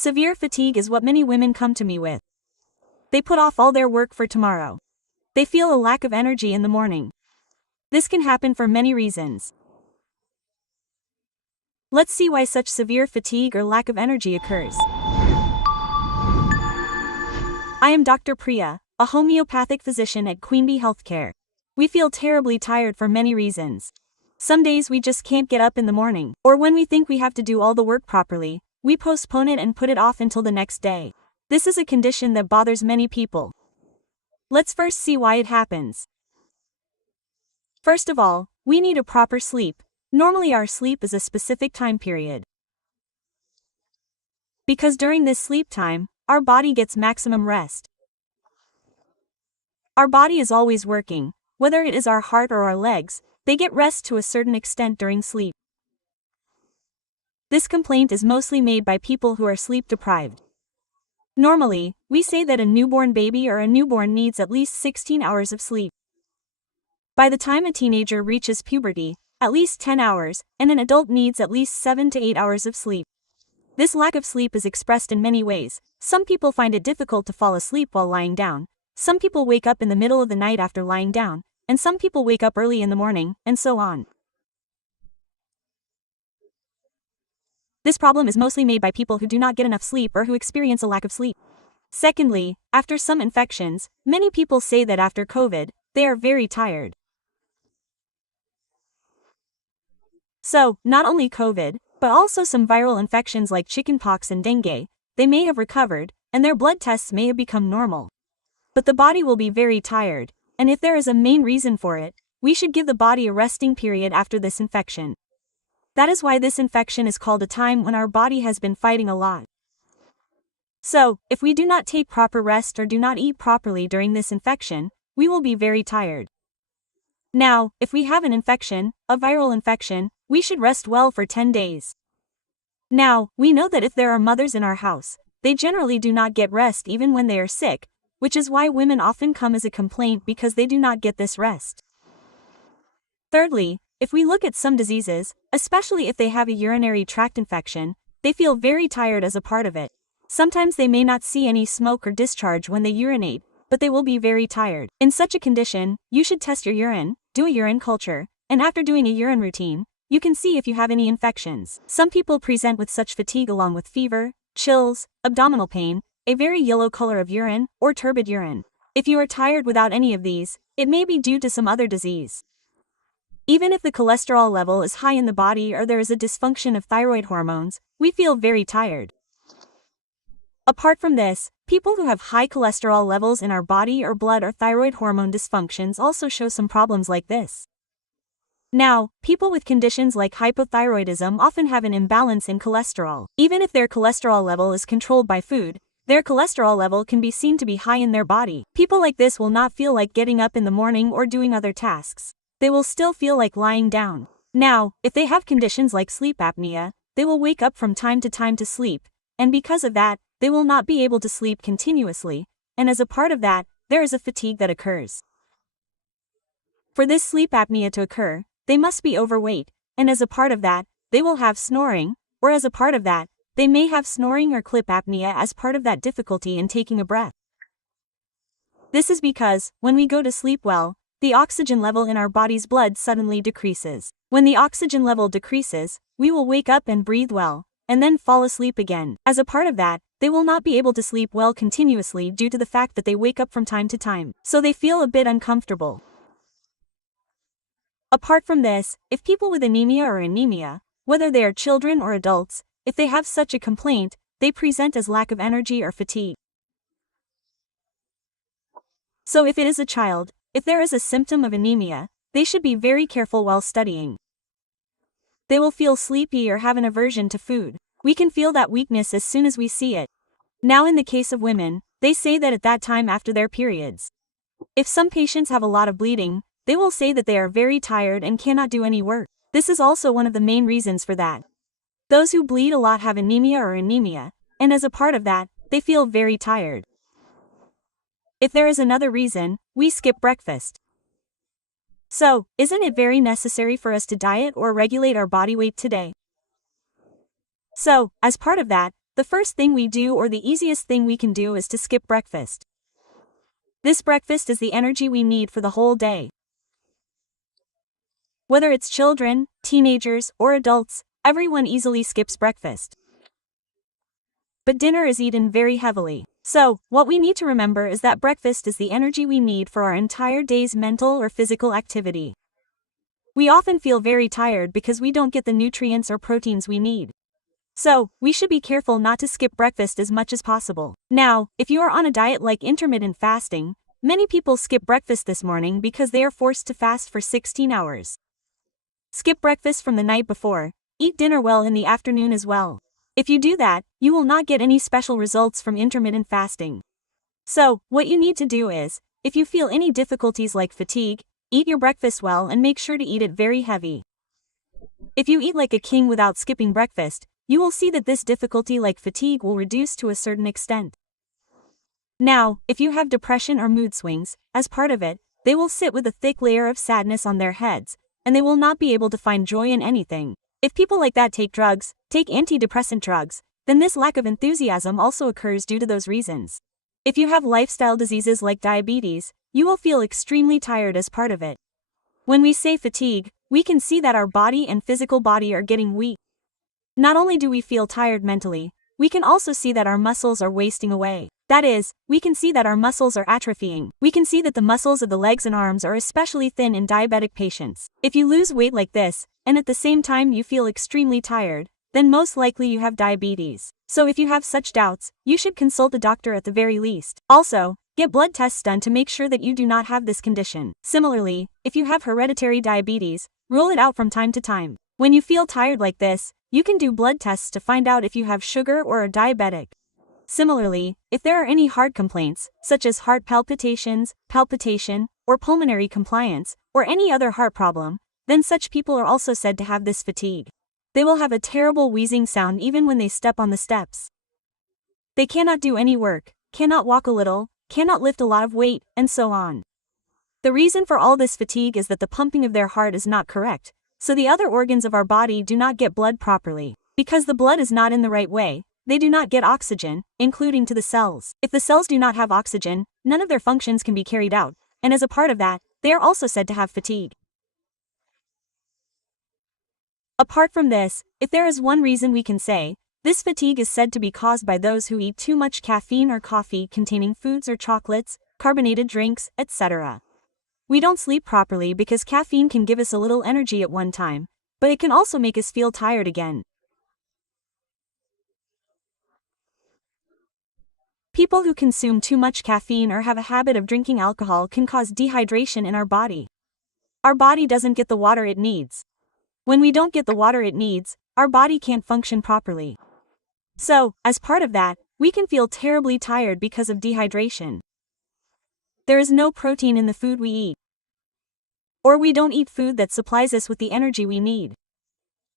Severe fatigue is what many women come to me with. They put off all their work for tomorrow. They feel a lack of energy in the morning. This can happen for many reasons. Let's see why such severe fatigue or lack of energy occurs. I am Dr. Priya, a homeopathic physician at Queen Bee Healthcare. We feel terribly tired for many reasons. Some days we just can't get up in the morning, or when we think we have to do all the work properly, we postpone it and put it off until the next day. This is a condition that bothers many people. Let's first see why it happens. First of all, we need a proper sleep. Normally our sleep is a specific time period. Because during this sleep time, our body gets maximum rest. Our body is always working, whether it is our heart or our legs, they get rest to a certain extent during sleep. This complaint is mostly made by people who are sleep deprived. Normally, we say that a newborn baby or a newborn needs at least 16 hours of sleep. By the time a teenager reaches puberty, at least 10 hours, and an adult needs at least 7 to 8 hours of sleep. This lack of sleep is expressed in many ways. Some people find it difficult to fall asleep while lying down. Some people wake up in the middle of the night after lying down, and some people wake up early in the morning, and so on. This problem is mostly made by people who do not get enough sleep or who experience a lack of sleep. Secondly, after some infections, many people say that after COVID, they are very tired. So, not only COVID, but also some viral infections like chickenpox and dengue, they may have recovered, and their blood tests may have become normal. But the body will be very tired, and if there is a main reason for it, we should give the body a resting period after this infection. That is why this infection is called a time when our body has been fighting a lot. So, if we do not take proper rest or do not eat properly during this infection, we will be very tired. Now, if we have an infection, a viral infection, we should rest well for 10 days. Now, we know that if there are mothers in our house, they generally do not get rest even when they are sick, which is why women often come as a complaint because they do not get this rest. Thirdly, if we look at some diseases, especially if they have a urinary tract infection, they feel very tired as a part of it. Sometimes they may not see any smoke or discharge when they urinate, but they will be very tired. In such a condition, you should test your urine, do a urine culture, and after doing a urine routine, you can see if you have any infections. Some people present with such fatigue along with fever, chills, abdominal pain, a very yellow color of urine, or turbid urine. If you are tired without any of these, it may be due to some other disease. Even if the cholesterol level is high in the body or there is a dysfunction of thyroid hormones, we feel very tired. Apart from this, people who have high cholesterol levels in our body or blood or thyroid hormone dysfunctions also show some problems like this. Now, people with conditions like hypothyroidism often have an imbalance in cholesterol. Even if their cholesterol level is controlled by food, their cholesterol level can be seen to be high in their body. People like this will not feel like getting up in the morning or doing other tasks. They will still feel like lying down. Now, if they have conditions like sleep apnea, they will wake up from time to sleep, and because of that, they will not be able to sleep continuously, and as a part of that, there is a fatigue that occurs. For this sleep apnea to occur, they must be overweight, and as a part of that, they will have snoring, or as a part of that, they may have snoring or sleep apnea as part of that difficulty in taking a breath. This is because, when we go to sleep well, the oxygen level in our body's blood suddenly decreases. When the oxygen level decreases, we will wake up and breathe well, and then fall asleep again. As a part of that, they will not be able to sleep well continuously due to the fact that they wake up from time to time, so they feel a bit uncomfortable. Apart from this, if people with anemia, whether they are children or adults, if they have such a complaint, they present as lack of energy or fatigue. So if it is a child, if there is a symptom of anemia, they should be very careful while studying. They will feel sleepy or have an aversion to food. We can feel that weakness as soon as we see it. Now in the case of women, they say that at that time after their periods. If some patients have a lot of bleeding, they will say that they are very tired and cannot do any work. This is also one of the main reasons for that. Those who bleed a lot have anemia, and as a part of that, they feel very tired. If there is another reason, we skip breakfast. So, isn't it very necessary for us to diet or regulate our body weight today? So, as part of that, the first thing we do or the easiest thing we can do is to skip breakfast. This breakfast is the energy we need for the whole day. Whether it's children, teenagers, or adults, everyone easily skips breakfast. But dinner is eaten very heavily. So, what we need to remember is that breakfast is the energy we need for our entire day's mental or physical activity. We often feel very tired because we don't get the nutrients or proteins we need. So, we should be careful not to skip breakfast as much as possible. Now, if you are on a diet like intermittent fasting, many people skip breakfast this morning because they are forced to fast for 16 hours. Skip breakfast from the night before, eat dinner well in the afternoon as well. If you do that, you will not get any special results from intermittent fasting. So, what you need to do is, if you feel any difficulties like fatigue, eat your breakfast well and make sure to eat it very heavy. If you eat like a king without skipping breakfast, you will see that this difficulty like fatigue will reduce to a certain extent. Now, if you have depression or mood swings, as part of it, they will sit with a thick layer of sadness on their heads, and they will not be able to find joy in anything. If people like that take drugs, take antidepressant drugs, then this lack of enthusiasm also occurs due to those reasons. If you have lifestyle diseases like diabetes, you will feel extremely tired as part of it. When we say fatigue, we can see that our body and physical body are getting weak. Not only do we feel tired mentally, we can also see that our muscles are wasting away. That is, we can see that our muscles are atrophying. We can see that the muscles of the legs and arms are especially thin in diabetic patients. If you lose weight like this, and at the same time you feel extremely tired, then most likely you have diabetes. So if you have such doubts, you should consult a doctor at the very least. Also, get blood tests done to make sure that you do not have this condition. Similarly, if you have hereditary diabetes, rule it out from time to time. When you feel tired like this, you can do blood tests to find out if you have sugar or are diabetic. Similarly, if there are any heart complaints, such as heart palpitations, palpitation, or pulmonary compliance, or any other heart problem, then such people are also said to have this fatigue. They will have a terrible wheezing sound even when they step on the steps. They cannot do any work, cannot walk a little, cannot lift a lot of weight, and so on. The reason for all this fatigue is that the pumping of their heart is not correct, so the other organs of our body do not get blood properly. Because the blood is not in the right way, they do not get oxygen, including to the cells. If the cells do not have oxygen, none of their functions can be carried out, and as a part of that, they are also said to have fatigue. Apart from this, if there is one reason we can say, this fatigue is said to be caused by those who eat too much caffeine or coffee containing foods or chocolates, carbonated drinks, etc. We don't sleep properly because caffeine can give us a little energy at one time, but it can also make us feel tired again. People who consume too much caffeine or have a habit of drinking alcohol can cause dehydration in our body. Our body doesn't get the water it needs. When we don't get the water it needs, our body can't function properly. So, as part of that, we can feel terribly tired because of dehydration. There is no protein in the food we eat. Or we don't eat food that supplies us with the energy we need.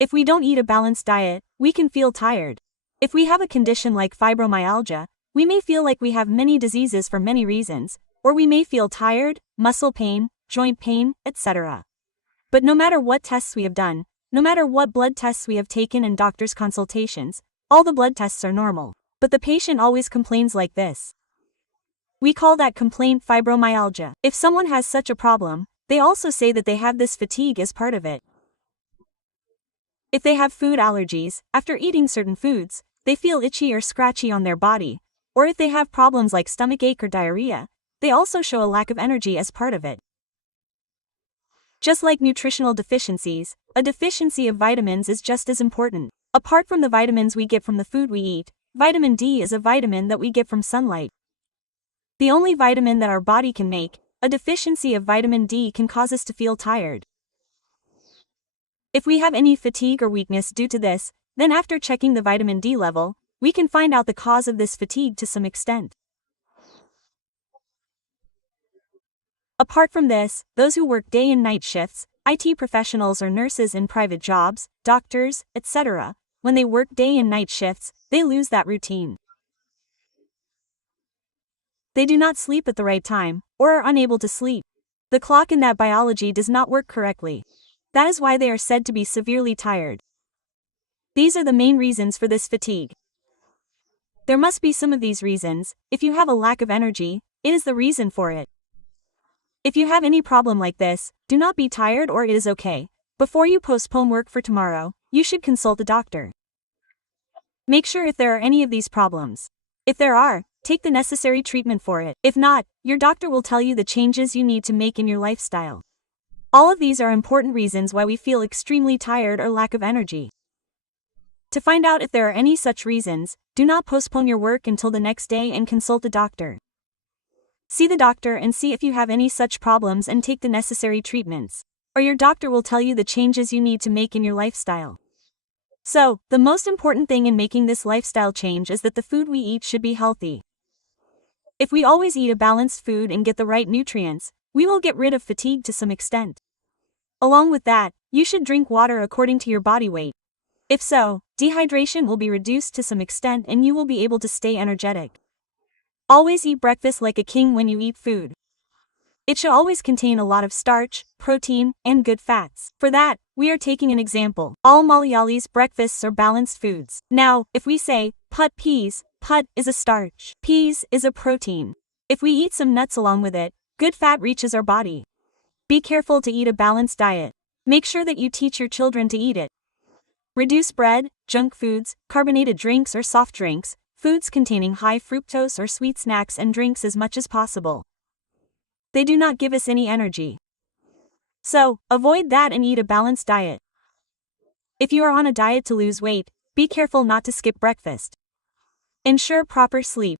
If we don't eat a balanced diet, we can feel tired. If we have a condition like fibromyalgia, we may feel like we have many diseases for many reasons, or we may feel tired, muscle pain, joint pain, etc. But no matter what tests we have done, no matter what blood tests we have taken and doctor's consultations, all the blood tests are normal. But the patient always complains like this. We call that complaint fibromyalgia. If someone has such a problem, they also say that they have this fatigue as part of it. If they have food allergies, after eating certain foods, they feel itchy or scratchy on their body, or if they have problems like stomachache or diarrhea, they also show a lack of energy as part of it. Just like nutritional deficiencies, a deficiency of vitamins is just as important. Apart from the vitamins we get from the food we eat, vitamin D is a vitamin that we get from sunlight. The only vitamin that our body can make, a deficiency of vitamin D can cause us to feel tired. If we have any fatigue or weakness due to this, then after checking the vitamin D level, we can find out the cause of this fatigue to some extent. Apart from this, those who work day and night shifts, IT professionals or nurses in private jobs, doctors, etc., when they work day and night shifts, they lose that routine. They do not sleep at the right time, or are unable to sleep. The clock in that biology does not work correctly. That is why they are said to be severely tired. These are the main reasons for this fatigue. There must be some of these reasons. If you have a lack of energy, it is the reason for it. If you have any problem like this, do not be tired or it is okay. Before you postpone work for tomorrow, you should consult a doctor. Make sure if there are any of these problems. If there are, take the necessary treatment for it. If not, your doctor will tell you the changes you need to make in your lifestyle. All of these are important reasons why we feel extremely tired or lack of energy. To find out if there are any such reasons, do not postpone your work until the next day and consult a doctor. See the doctor and see if you have any such problems and take the necessary treatments. Or your doctor will tell you the changes you need to make in your lifestyle. So, the most important thing in making this lifestyle change is that the food we eat should be healthy. If we always eat a balanced food and get the right nutrients, we will get rid of fatigue to some extent. Along with that, you should drink water according to your body weight. If so, dehydration will be reduced to some extent and you will be able to stay energetic. Always eat breakfast like a king when you eat food. It should always contain a lot of starch, protein, and good fats. For that, we are taking an example. All Malayalis' breakfasts are balanced foods. Now, if we say, put peas, put is a starch. Peas is a protein. If we eat some nuts along with it, good fat reaches our body. Be careful to eat a balanced diet. Make sure that you teach your children to eat it. Reduce bread, junk foods, carbonated drinks or soft drinks, foods containing high fructose or sweet snacks and drinks as much as possible. They do not give us any energy. So, avoid that and eat a balanced diet. If you are on a diet to lose weight, be careful not to skip breakfast. Ensure proper sleep.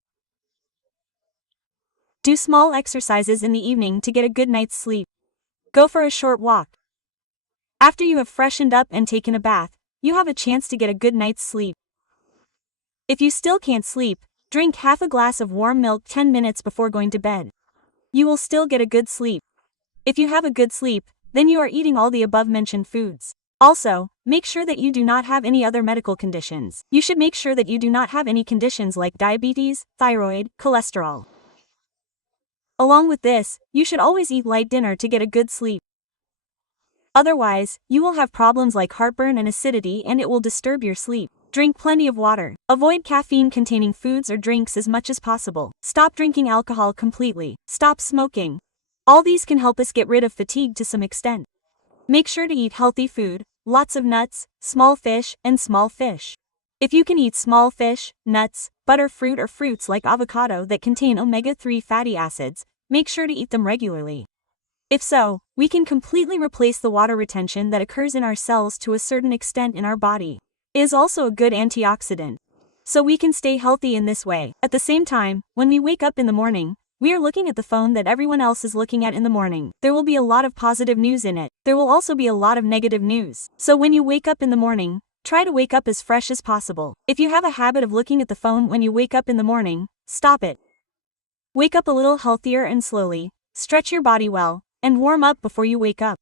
Do small exercises in the evening to get a good night's sleep. Go for a short walk. After you have freshened up and taken a bath, you have a chance to get a good night's sleep. If you still can't sleep, drink half a glass of warm milk 10 minutes before going to bed. You will still get a good sleep. If you have a good sleep, then you are eating all the above-mentioned foods. Also, make sure that you do not have any other medical conditions. You should make sure that you do not have any conditions like diabetes, thyroid, cholesterol. Along with this, you should always eat light dinner to get a good sleep. Otherwise, you will have problems like heartburn and acidity and it will disturb your sleep. Drink plenty of water. Avoid caffeine-containing foods or drinks as much as possible. Stop drinking alcohol completely. Stop smoking. All these can help us get rid of fatigue to some extent. Make sure to eat healthy food, lots of nuts, small fish, and small fish. If you can eat small fish, nuts, butter fruit or fruits like avocado that contain omega-3 fatty acids, make sure to eat them regularly. If so, we can completely replace the water retention that occurs in our cells to a certain extent in our body. It is also a good antioxidant. So we can stay healthy in this way. At the same time, when we wake up in the morning, we are looking at the phone that everyone else is looking at in the morning. There will be a lot of positive news in it. There will also be a lot of negative news. So when you wake up in the morning, try to wake up as fresh as possible. If you have a habit of looking at the phone when you wake up in the morning, stop it. Wake up a little healthier and slowly, stretch your body well, and warm up before you wake up.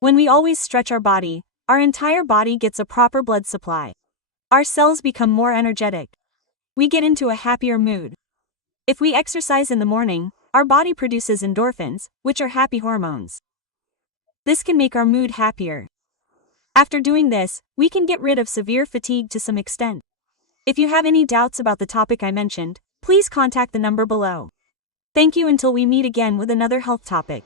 When we always stretch our body, our entire body gets a proper blood supply. Our cells become more energetic. We get into a happier mood. If we exercise in the morning, our body produces endorphins, which are happy hormones. This can make our mood happier. After doing this, we can get rid of severe fatigue to some extent. If you have any doubts about the topic I mentioned, please contact the number below. Thank you until we meet again with another health topic.